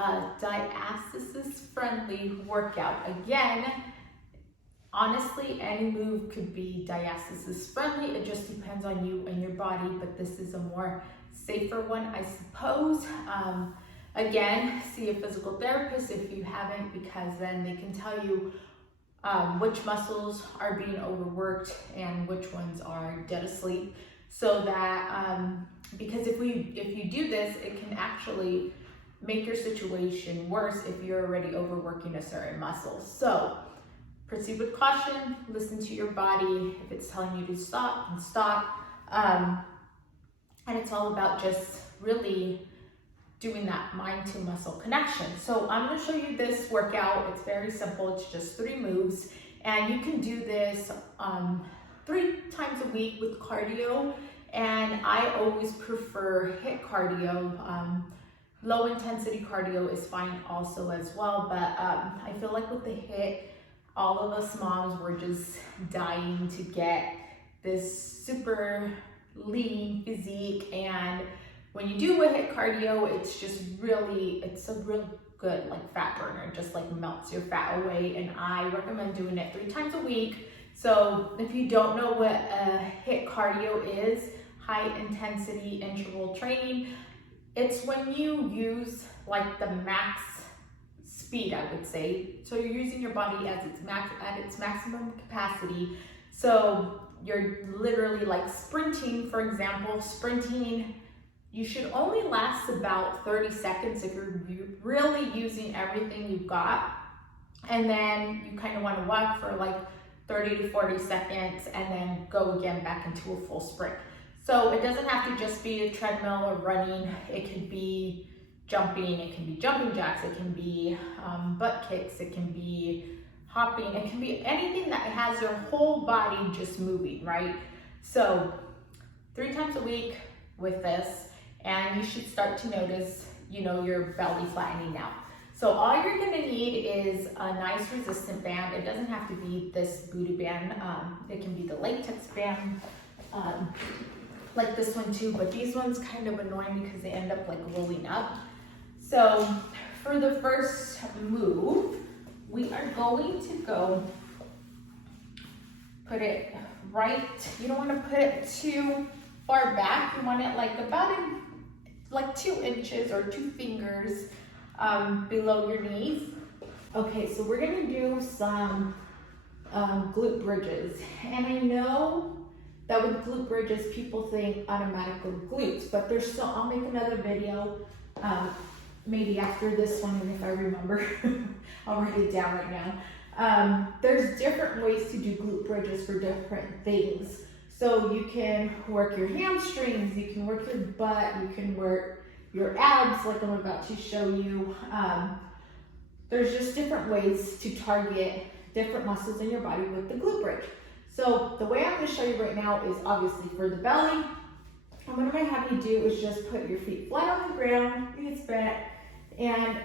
a diastasis-friendly workout. Again, honestly, any move could be diastasis-friendly. It just depends on you and your body, but this is a more safer one, I suppose. Again, see a physical therapist if you haven't, because then they can tell you which muscles are being overworked and which ones are dead asleep. So that, because if you do this, it can actually make your situation worse if you're already overworking a certain muscle. So proceed with caution, listen to your body. If it's telling you to stop, then stop. And it's all about just really doing that mind to muscle connection. So I'm gonna show you this workout. It's very simple, it's just 3 moves. And you can do this 3 times a week with cardio. And I always prefer HIIT cardio. Low intensity cardio is fine also as well. But I feel like with the HIIT, all of us moms were just dying to get this super lean physique, and when you do a HIIT cardio, it's just really, it's a real good like fat burner. It just like melts your fat away, and I recommend doing it 3 times a week. So if you don't know what a HIIT cardio is, high intensity interval training, it's when you use like the max speed, I would say. So you're using your body as at its maximum capacity. So you're literally like sprinting, for example. Sprinting, you should only last about 30 seconds if you're really using everything you've got. And then you kind of want to walk for like 30 to 40 seconds and then go again back into a full sprint. So it doesn't have to just be a treadmill or running. It could be jumping, it can be jumping jacks, it can be butt kicks, it can be hopping, it can be anything that has your whole body just moving, right? So 3 times a week with this, and you should start to notice, you know, your belly flattening out. So all you're gonna need is a nice resistant band. It doesn't have to be this booty band. It can be the latex band, like this one too, but these ones kind of annoying because they end up like rolling up. So for the first move, we are going to go put it right. You don't want to put it too far back. You want it like about like 2 inches or 2 fingers below your knees. Okay, so we're gonna do some glute bridges. And I know that with glute bridges, people think automatically glutes, but there's still, I'll make another video maybe after this one, and if I remember, I'll write it down right now. There's different ways to do glute bridges for different things. So you can work your hamstrings, you can work your butt, you can work your abs like I'm about to show you. There's just different ways to target different muscles in your body with the glute bridge. So the way I'm going to show you right now is obviously for the belly. And what I'm going to have you do is just put your feet flat on the ground, feet bent, and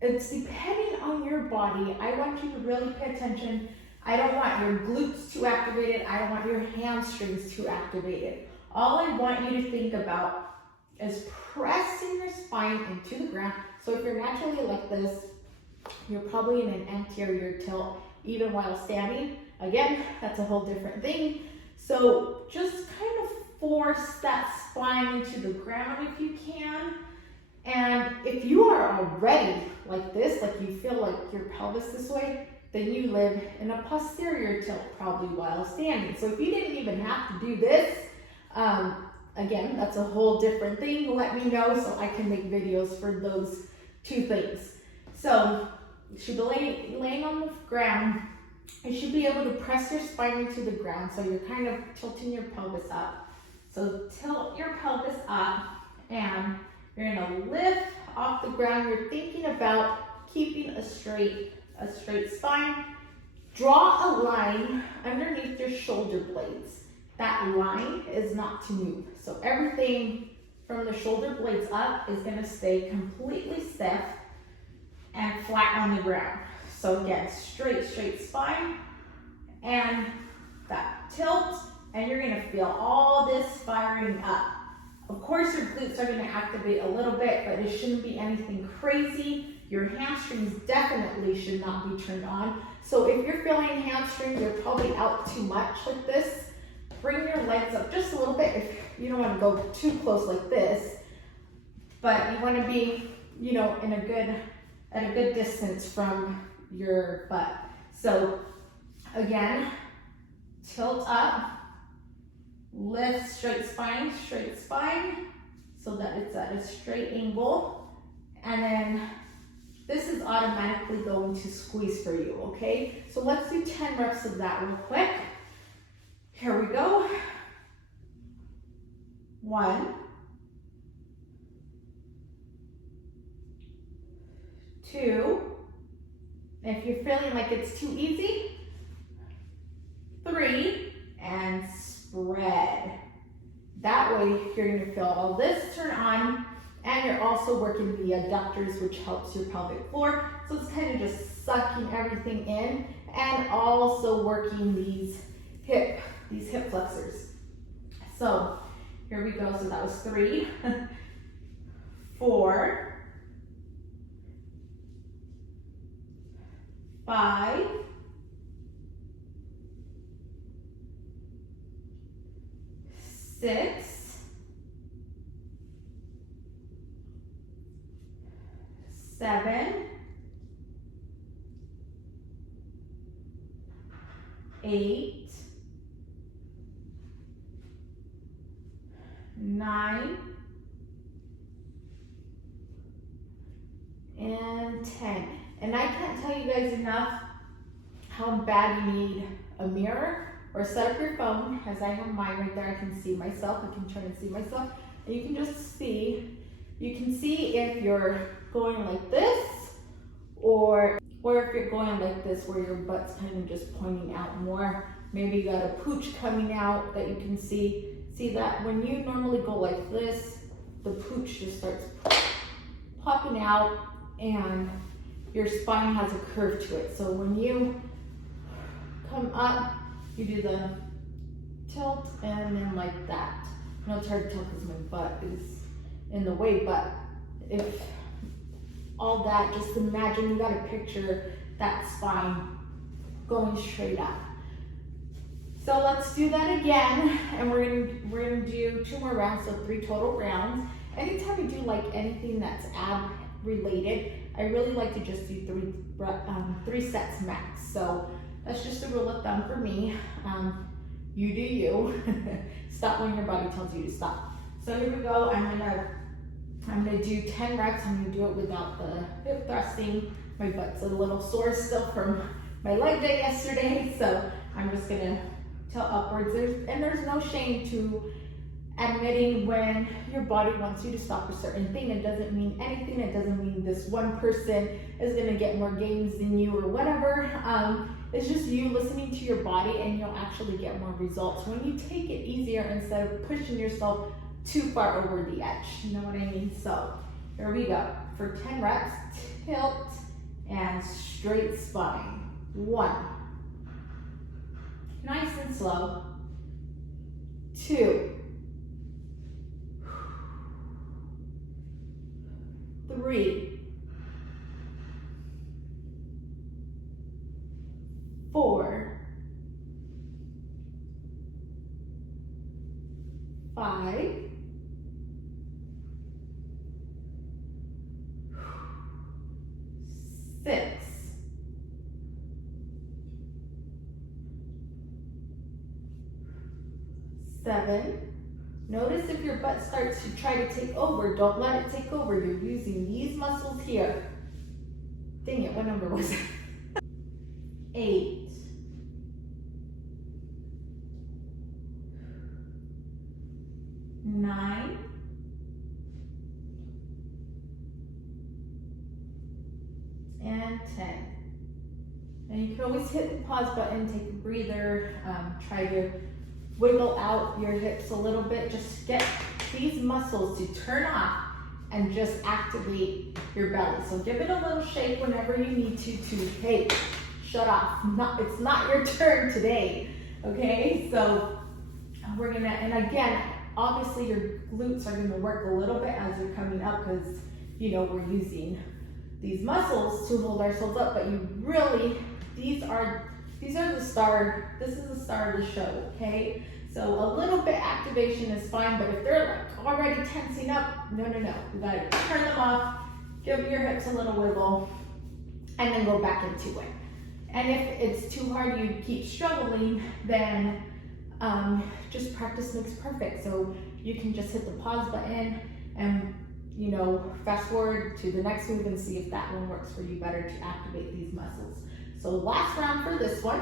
it's depending on your body. I want you to really pay attention. I don't want your glutes too activated. I don't want your hamstrings too activated. All I want you to think about is pressing your spine into the ground. So if you're naturally like this, you're probably in an anterior tilt even while standing. Again, that's a whole different thing. So just kind of force that spine into the ground if you can. And if you are already like this, like you feel like your pelvis this way, then you live in a posterior tilt probably while standing. So if you didn't even have to do this, again, that's a whole different thing. Let me know so I can make videos for those 2 things. So you should be laying on the ground. You should be able to press your spine into the ground, so you're kind of tilting your pelvis up. So tilt your pelvis up, and you're gonna lift off the ground. You're thinking about keeping a straight spine. Draw a line underneath your shoulder blades. That line is not to move. So everything from the shoulder blades up is gonna stay completely stiff and flat on the ground. So again, straight spine and that tilt, and you're gonna feel all this firing up. Of course, your glutes are going to activate a little bit, but it shouldn't be anything crazy. Your hamstrings definitely should not be turned on. So if you're feeling hamstrings, you're probably out too much like this, bring your legs up just a little bit. If you don't want to go too close like this, but you want to be, you know, at a good distance from your butt. So again, tilt up, lift, straight spine, so that it's at a straight angle. And then this is automatically going to squeeze for you, okay? So let's do 10 reps of that real quick. Here we go. 1, 2. If you're feeling like it's too easy, 3, and spread. That way you're gonna feel all this turn on, and you're also working the adductors, which helps your pelvic floor. So it's kind of just sucking everything in and also working these hip flexors. So here we go. So that was 3, 4, 5, 6, 7, 8, 9, and 10. And I can't tell you guys enough how bad you need a mirror, or set up your phone, as I have mine right there. I can see myself, I can turn and see myself, and you can just see, you can see if you're going like this, or if you're going like this, where your butt's kind of just pointing out more. Maybe you got a pooch coming out that you can see. See that when you normally go like this, the pooch just starts popping out, and your spine has a curve to it. So when you come up, you do the tilt and then like that. I know it's hard to tilt because my butt is in the way, but if all that, just imagine you got to picture that spine going straight up. So let's do that again, and we're gonna do 2 more rounds, so 3 total rounds. Anytime you do like anything that's ab related, I really like to just do 3 sets max. So that's just a rule of thumb for me. You do you. Stop when your body tells you to stop. So here we go. I'm gonna do 10 reps. I'm gonna do it without the hip thrusting. My butt's a little sore still from my leg day yesterday, so I'm just gonna tilt upwards. There's no shame to admitting when your body wants you to stop a certain thing. It doesn't mean anything. It doesn't mean this one person is gonna get more gains than you or whatever. It's just you listening to your body, and you'll actually get more results when you take it easier instead of pushing yourself too far over the edge. You know what I mean? So here we go. For 10 reps, tilt and straight spine. 1. Nice and slow. 2. 3. 4. 5. 6. 7. Notice if your butt starts to try to take over, don't let it take over. You're using these muscles here. Dang it, what number was it? 8. 9. 10. And you can always hit the pause button, take a breather, try to wiggle out your hips a little bit. Just get these muscles to turn off and just activate your belly. So give it a little shake whenever you need to hey, shut off. It's not your turn today, okay? So we're gonna, and again, obviously your glutes are going to work a little bit as you're coming up because, you know, we're using these muscles to hold ourselves up, but you really, these are the star, this is the star of the show, okay? So a little bit activation is fine, but if they're like already tensing up, no. You gotta turn them off, give your hips a little wiggle, and then go back into it. And if it's too hard, you keep struggling, then just practice makes perfect. So you can just hit the pause button and, you know, fast forward to the next move and see if that one works for you better to activate these muscles. So last round for this one.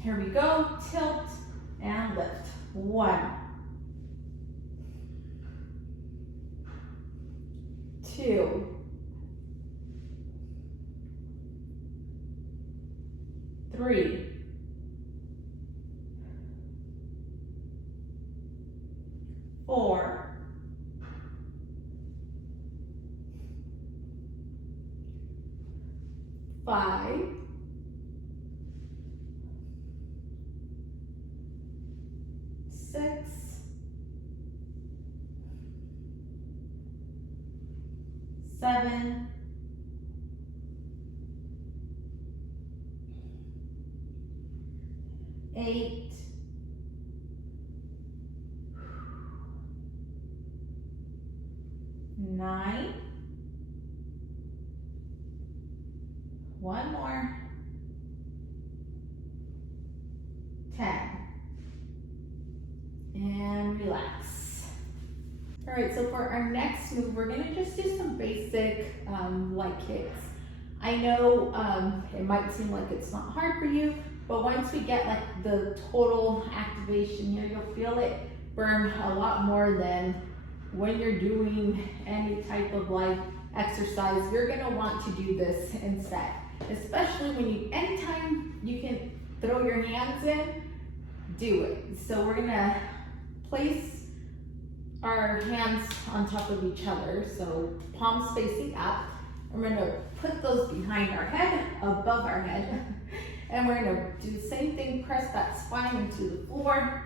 Here we go, tilt and lift. 1, 2, 3, 4, 5, 6, 7, 8, 9, one more, 10, and relax. All right, so for our next move, we're gonna just do some basic leg kicks. I know it might seem like it's not hard for you, but once we get like the total activation here, you'll feel it burn a lot more than when you're doing any type of like exercise. You're gonna want to do this instead, especially when anytime you can throw your hands in, do it. So we're gonna place our hands on top of each other, so palms facing up. We're gonna put those behind our head, above our head, and we're gonna do the same thing, press that spine into the floor,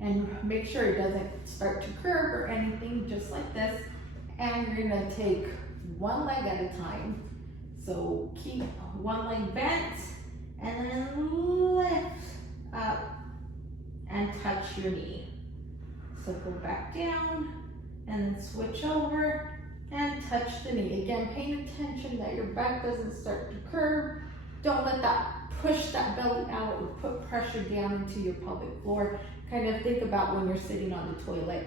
and make sure it doesn't start to curve or anything, just like this. And you're gonna take one leg at a time. So keep one leg bent, and then lift up and touch your knee. So go back down, and then switch over and touch the knee. Again, paying attention that your back doesn't start to curve. Don't let that push that belly out or put pressure down into your pelvic floor. Kind of think about when you're sitting on the toilet.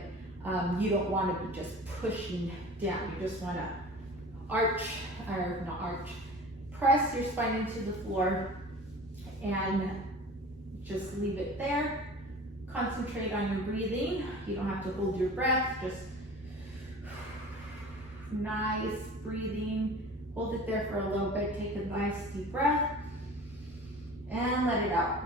You don't want to be just pushing down. You just want to press your spine into the floor and just leave it there. Concentrate on your breathing. You don't have to hold your breath, just nice breathing. Hold it there for a little bit. Take a nice deep breath and let it out.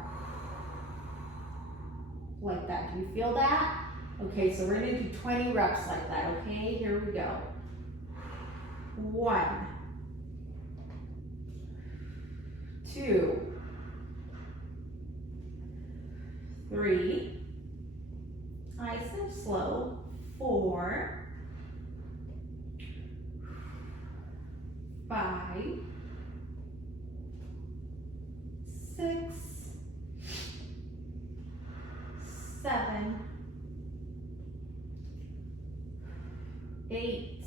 Like that. Do you feel that? Okay, so we're gonna do 20 reps like that, okay? Here we go. 1, 2, 3, nice and slow, 4, 5, 6, 7, 8,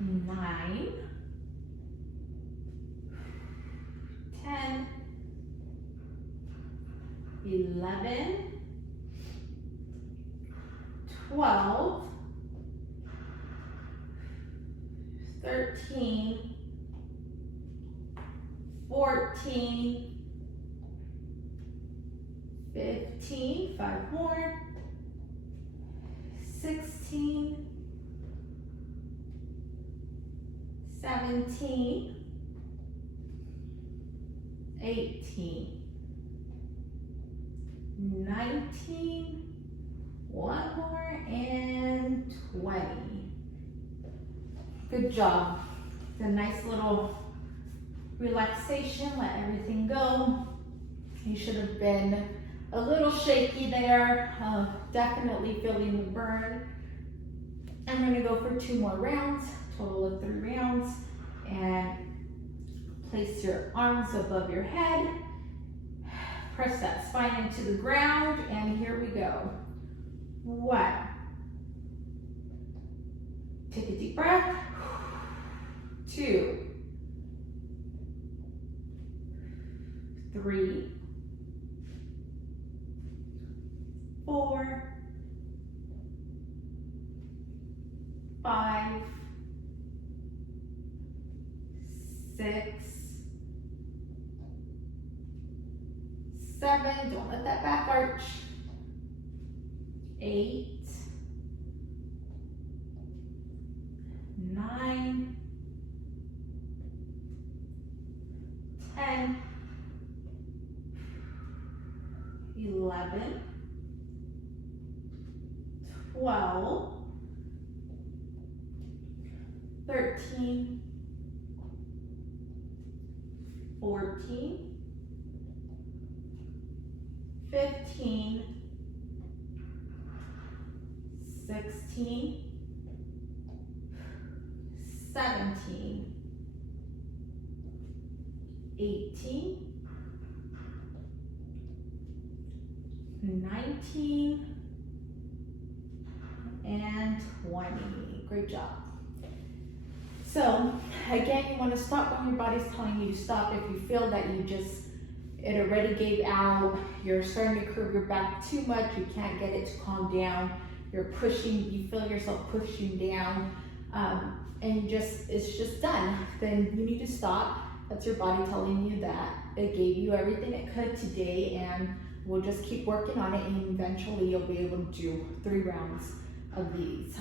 9, 10, 11, 12, 13, 14, 15, 5 more, 16, 17, 18, 19, one more, and 20. Good job. It's a nice little relaxation, let everything go. You should have been a little shaky there, definitely feeling the burn. I'm gonna go for 2 more rounds, total of 3 rounds, and place your arms above your head. Press that spine into the ground, and here we go. 1. Take a deep breath. 2. 3. 4. 5. 6. 7. Don't let that back arch. 8. 9. 10. 11. 12. 13. 14. 15. 16. 17. 18. 19. And 20. Great job. So again, you want to stop when your body's telling you to stop. If you feel that it already gave out, you're starting to curve your back too much, you can't get it to calm down, you feel yourself pushing down, and it's just done, then you need to stop. That's your body telling you that it gave you everything it could today, and we'll just keep working on it, and eventually you'll be able to do 3 rounds of these.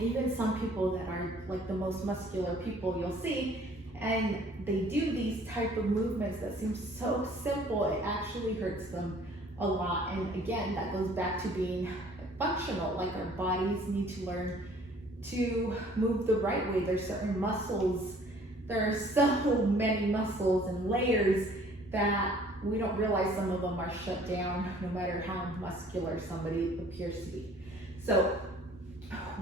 Even some people that are like the most muscular people you'll see, and they do these type of movements that seem so simple, it actually hurts them a lot. And again, that goes back to being functional. Like, our bodies need to learn to move the right way. There's certain muscles, there are so many muscles and layers that we don't realize some of them are shut down no matter how muscular somebody appears to be. So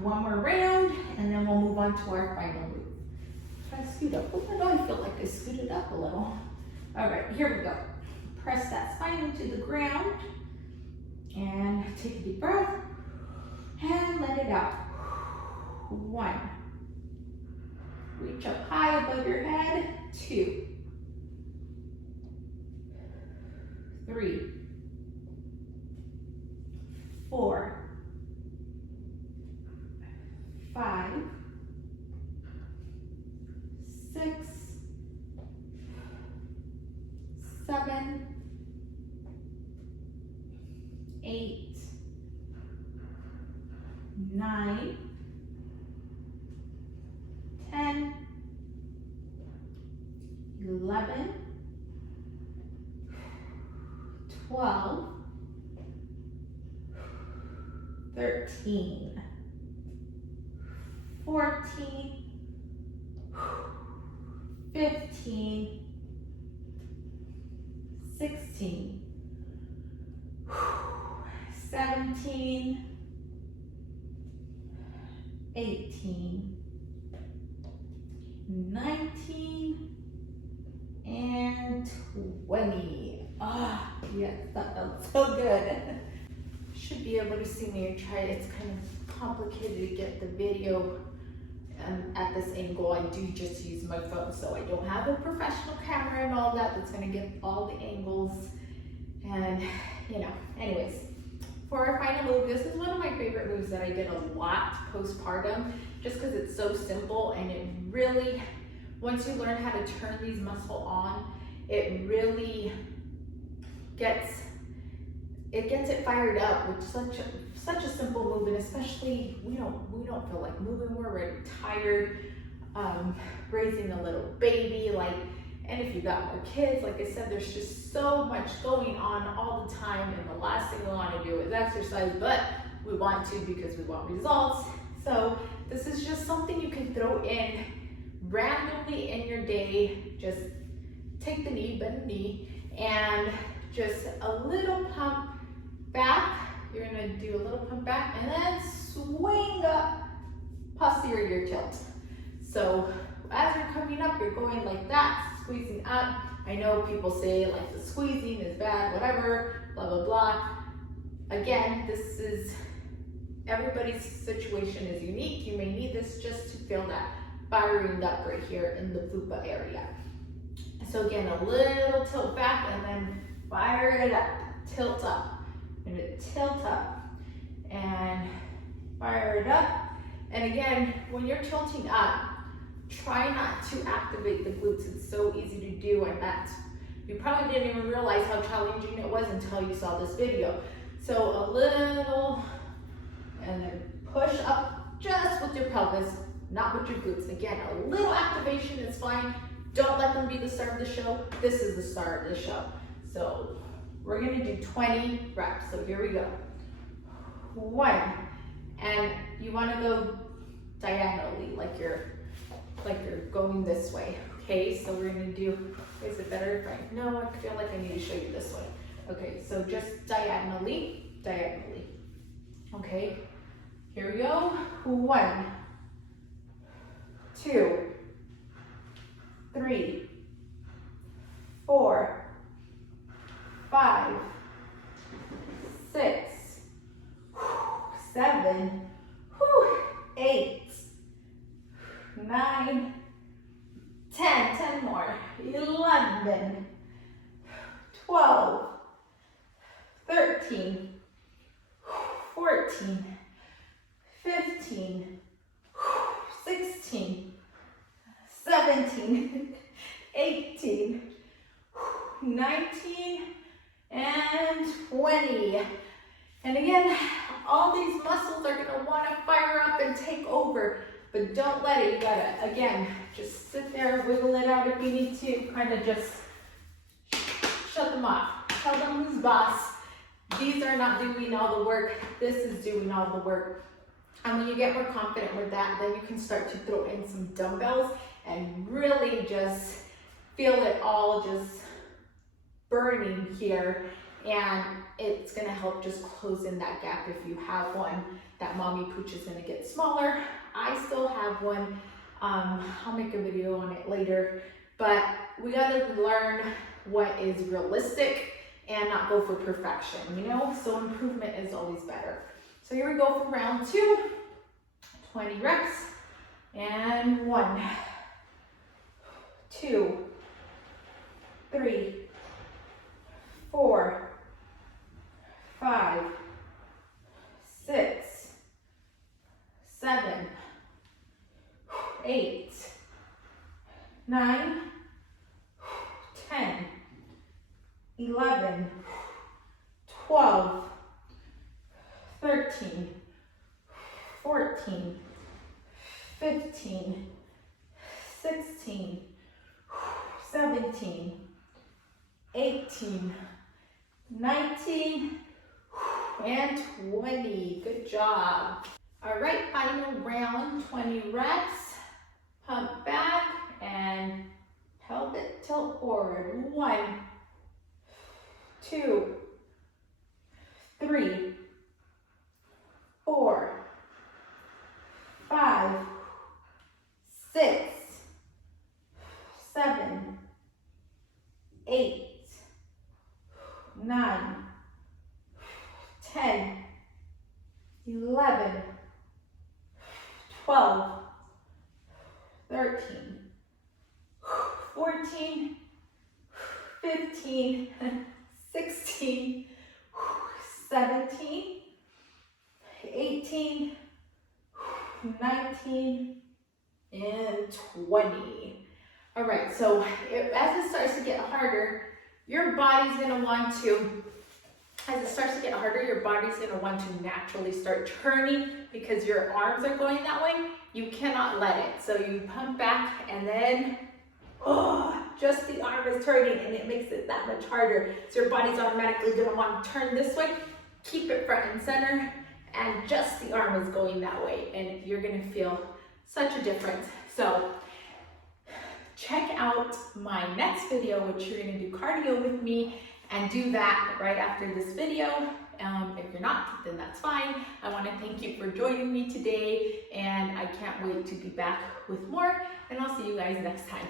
1 more round, and then we'll move on to our final move. Try to scoot up. Oh, I feel like I scooted up a little. All right, here we go. Press that spine into the ground, and take a deep breath, and let it out. 1. Reach up high above your head. 2. 3. 4. 5. 6. 7. 8. 9. 10. 11. 12. 13. 14. 15. 16. 17. 18. 19. And 20. Ah, yes, that felt so good. Should be able to see me and try it. It's kind of complicated to get the video at this angle. I do just use my phone, so I don't have a professional camera and all that that's gonna get all the angles. And anyways, for our final move, this is one of my favorite moves that I did a lot postpartum, just because it's so simple, and it really, once you learn how to turn these muscles on, it really gets it fired up with such a simple move. And especially we don't feel like moving, we're already tired, raising a little baby, and if you got more kids, like I said, there's just so much going on all the time, and the last thing we want to do is exercise, but we want to because we want results. So this is just something you can throw in randomly in your day. Just take the knee, bend the knee, and just a little pump back. You're gonna do a little pump back and then swing up, posterior tilt. So as you're coming up, you're going like that, squeezing up. I know people say like the squeezing is bad, whatever, blah, blah, blah. Again, this is, everybody's situation is unique. You may need this just to feel that firing up right here in the fupa area. So again, a little tilt back and then fire it up, tilt up, and tilt up and fire it up. And again, when you're tilting up, try not to activate the glutes. It's so easy to do, and that's, you probably didn't even realize how challenging it was until you saw this video. So a little, and then push up just with your pelvis, not with your glutes. Again, a little activation is fine. Don't let them be the start of the show. This is the start of the show. So we're gonna do 20 reps. So here we go. 1, and you wanna go diagonally, like you're going this way. Okay, so we're gonna do, is it better if I, no, I feel like I need to show you this way. Okay, so just diagonally, diagonally. Okay, here we go. 1, 2, 3, 4, 5, 6, 7, 8, 9, 10 more, 11, 12, 13, 14, 15, 16, 17, 18, 19, and 20. And again, all these muscles are gonna wanna fire up and take over, but don't let it. You gotta, again, just sit there, wiggle it out if you need to, kind of just shut them off. Tell them who's boss. These are not doing all the work. This is doing all the work. And when you get more confident with that, then you can start to throw in some dumbbells and really just feel it all just burning here. And it's gonna help just close in that gap if you have one. That mommy pooch is gonna get smaller. I still have one. I'll make a video on it later. But we gotta learn what is realistic and not go for perfection, you know? So improvement is always better. So here we go for round 2, 20 reps, and 1, 2, 3, 4, 5, 6, 7, 8, 9, 10, 11, 12, 13, 14, 15, 16, 17, 18, 19, and 20. Good job. All right, final round, 20 reps. Pump back and pelvic tilt forward. 1, 2, 3, 4, 5, 6, 7, 8, 9, 10, 11, 12, 13, 14, 15, 16, 17, 18, 19, and 20. All right, so as it starts to get harder, your body's gonna want to, your body's gonna want to naturally start turning because your arms are going that way. You cannot let it. So you pump back and then, just the arm is turning and it makes it that much harder. So your body's automatically gonna want to turn this way, keep it front and center, and just the arm is going that way. And you're gonna feel such a difference. So check out my next video, which you're gonna do cardio with me, and do that right after this video. If you're not, then that's fine. I want to thank you for joining me today, and I can't wait to be back with more, and I'll see you guys next time.